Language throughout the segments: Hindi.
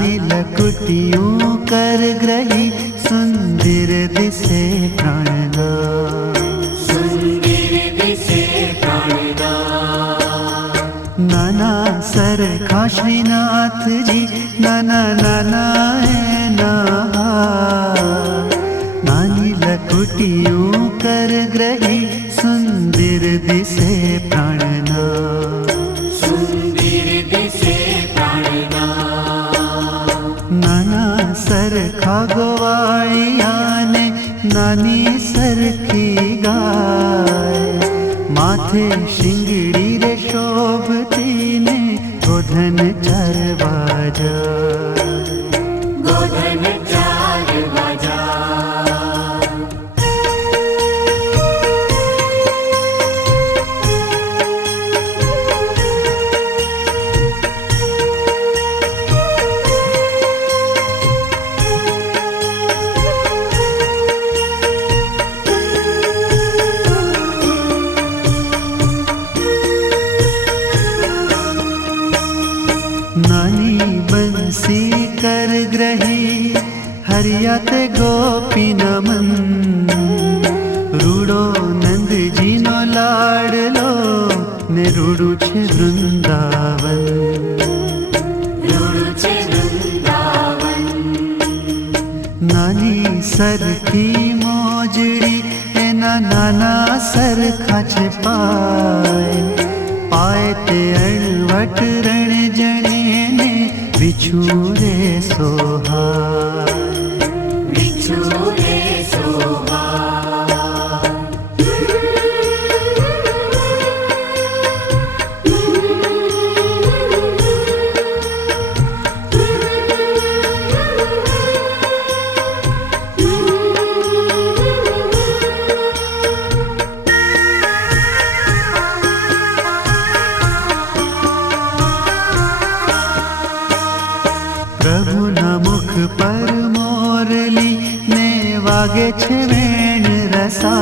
नानी लकुटियों कर ग्रही सुंदर दिसे प्राणना नाना सरखा श्रीनाथ जी नाना नाना है ना नानी लकुटियों कर ग्रही सुंदर दिसे प्राणना नाना सरखा गोवाळिया ने नानी सरखी गाय माथे शिंगड़ी रे शोभती ने गोधन चरवा जाए नानी बंसी कर ग्रही हरियाते गोपी नमन रूडो नंद जी नो लाडलो ने रूडू छे वृंदावन नानी सरखी मोजड़ी एना नाना सरखा छे पाए ते अणवट रण जणे बिछुरे सोहा प्रभुना मुख पर मोरली ने वागे छे वेण रसा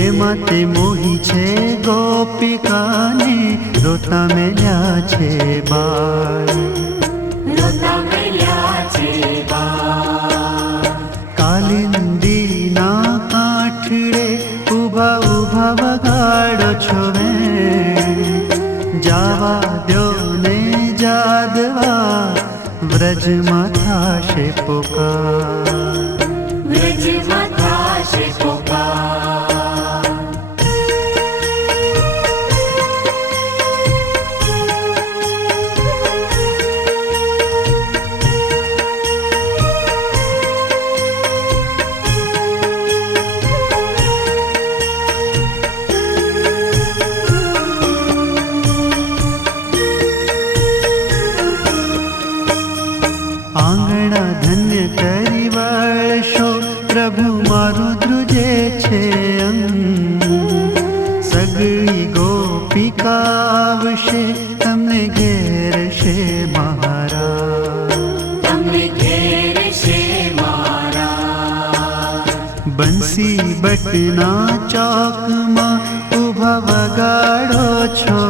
एमाते मोही छे गोपिका ने रोता मेल्या छे बाळ कालिंदी ना काठड़े उभा उभा वगाड़ो छो वेण जावा द्यो ने जादवा व्रज माथा शे पुकार आंगणा धन्य करी वळशो प्रभु मारू द्रुजे छे अंग सगळी गोपिका आवशे तमने घेरशे महाराज बंसी बटना चौक मां उभा वगाड़ो छो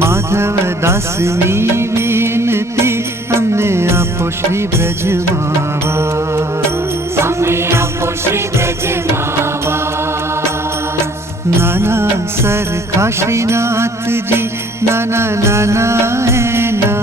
माधव दासनी विनती हमने आपो श्री ब्रज मावा नाना सरखा श्रीनाथ जी नाना नाना है ना